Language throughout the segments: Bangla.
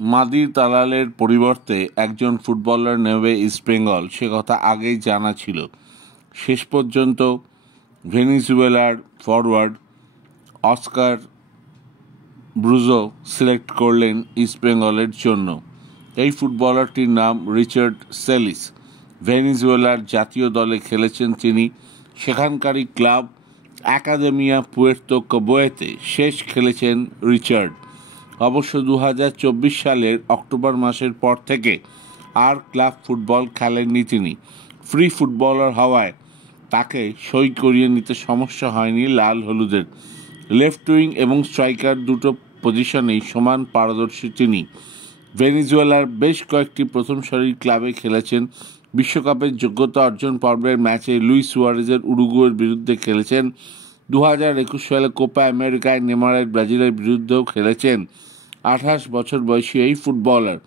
মাদি তালালের পরিবর্তে একজন ফুটবলার নেবে ইস্টবেঙ্গল, সে কথা আগেই জানা ছিল। শেষ পর্যন্ত ভেনিজুয়েলার ফরওয়ার্ড অস্কার ব্রুজো সিলেক্ট করলেন ইস্টবেঙ্গলের জন্য। এই ফুটবলারটির নাম রিচার্ড সেলিস। ভেনিজুয়েলার জাতীয় দলে খেলেছেন তিনি। সেখানকারই ক্লাব একাডেমিয়া পুয়ের্তো কাবোয়েতে শেষ খেলেছেন রিচার্ড। অবশ্য 2024 সালের অক্টোবর মাসের পর থেকে আর ক্লাব ফুটবল খেলেননি তিনি। ফ্রি ফুটবলার হওয়ায় তাকে সই করিয়ে নিতে সমস্যা হয়নি লাল হলুদের। লেফট উইং এবং স্ট্রাইকার দুটো পজিশনেই সমান পারদর্শী তিনি। ভেনিজুয়েলার বেশ কয়েকটি প্রথম সারির ক্লাবে খেলেছেন। বিশ্বকাপের যোগ্যতা অর্জন পর্বের ম্যাচে লুইস সুয়ারেজের উরুগুয়ের বিরুদ্ধে খেলেছেন। 2021 সালে কোপা আমেরিকায় নেইমারের ব্রাজিলের বিরুদ্ধেও খেলেছেন। 28 বছর বয়সী এই ফুটবলার।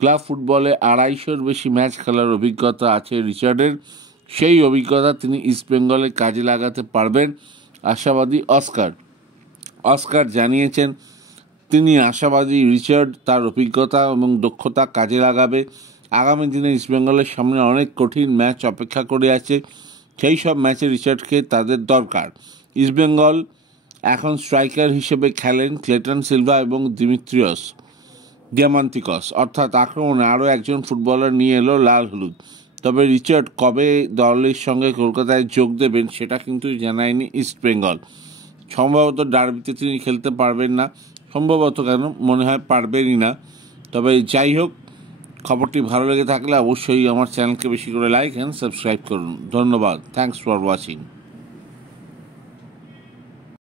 ক্লাব ফুটবলে 250-এর বেশি ম্যাচ খেলার অভিজ্ঞতা আছে রিচার্ডের। সেই অভিজ্ঞতা তিনি ইস্টবেঙ্গলে কাজে লাগাতে পারবেন আশাবাদী অস্কার জানিয়েছেন তিনি আশাবাদী রিচার্ড তার অভিজ্ঞতা এবং দক্ষতা কাজে লাগাবে। আগামী দিনে ইস্টবেঙ্গলের সামনে অনেক কঠিন ম্যাচ অপেক্ষা করে আছে। সেই সব ম্যাচে রিচার্ডকে তাদের দরকার। ইস্টবেঙ্গল এখন স্ট্রাইকার হিসেবে খেলেন ক্লেটন সিলভা এবং দিমিত্রিয়স দিয়ামান্তিকস, অর্থাৎ আক্রমণে আরও একজন ফুটবলার নিয়ে এলো লাল হলুদ। তবে রিচার্ড কবে দলের সঙ্গে কলকাতায় যোগ দেবেন সেটা কিন্তু জানায়নি ইস্টবেঙ্গল। সম্ভবত ডার্বিতে তিনি খেলতে পারবেন না, সম্ভবত কেন মনে হয় পারবেনই না। তবে যাই হোক, খবরটি ভালো লেগে থাকলে অবশ্যই আমার চ্যানেলকে বেশি করে লাইক অ্যান্ড সাবস্ক্রাইব করুন। ধন্যবাদ। Thanks for watching.